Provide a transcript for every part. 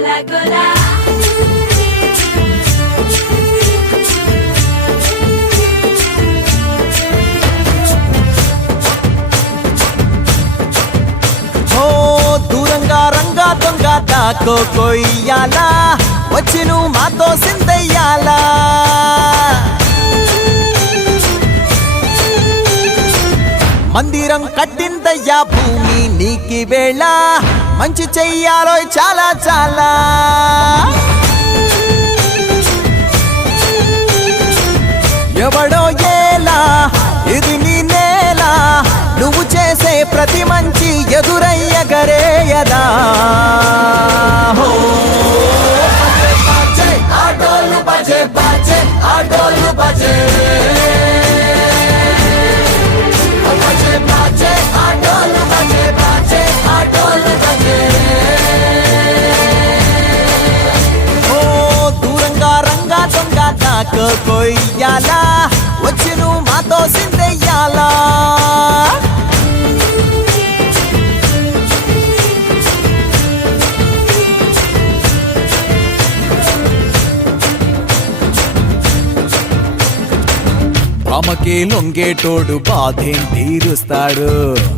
గోలా గోలా దూరంగా రంగా దొంగ దాకో కొయ్యాలా వచ్చి నువ్వు మాతో సిందయ్యాలా మందిరం కట్టిందయ్యా భూమి నీకి వేళ మంచి చెయ్యాలో చాలా చాలా ఎవడో ఏలా ఇది నీ నేల నువ్వు చేసే ప్రతి మంచి ఎదురయ్యగరేయదా ఆటోలు బజే బజే ఆటోలు బజే ఆటోలు బజే బజే ఆటోలు బజే దూరంగా రంగా దొంగ నాకు కొయ్యాలా వచ్చి నువ్వు మాతో సిందెయ్యాలా ప్రేమకే లొంగేటోడు బాధేం తీరుస్తాడు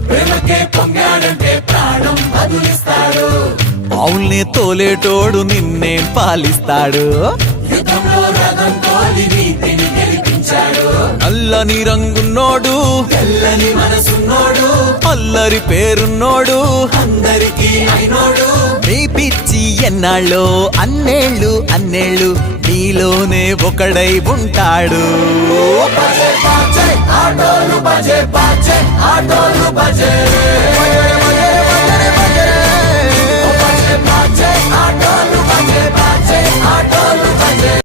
ప్రేమకే పొంగాడంటే ప్రాణం బదులిస్తాడు పావుల్ని తోలేటోడు నిన్నేం పాలిస్తాడు యుద్ధంలో రథం తోలి నీతిని గెలిపించాడు నల్లని రంగున్నోడు తెల్లని మనసున్నోడు అల్లరి పేరున్నోడు అందరికీ అయినోడు నీ పిచ్చి ఎన్నాళ్ళో అన్నేళ్ళు అన్నేళ్ళు నీలోనే ఒకడై ఉంటాడు బజే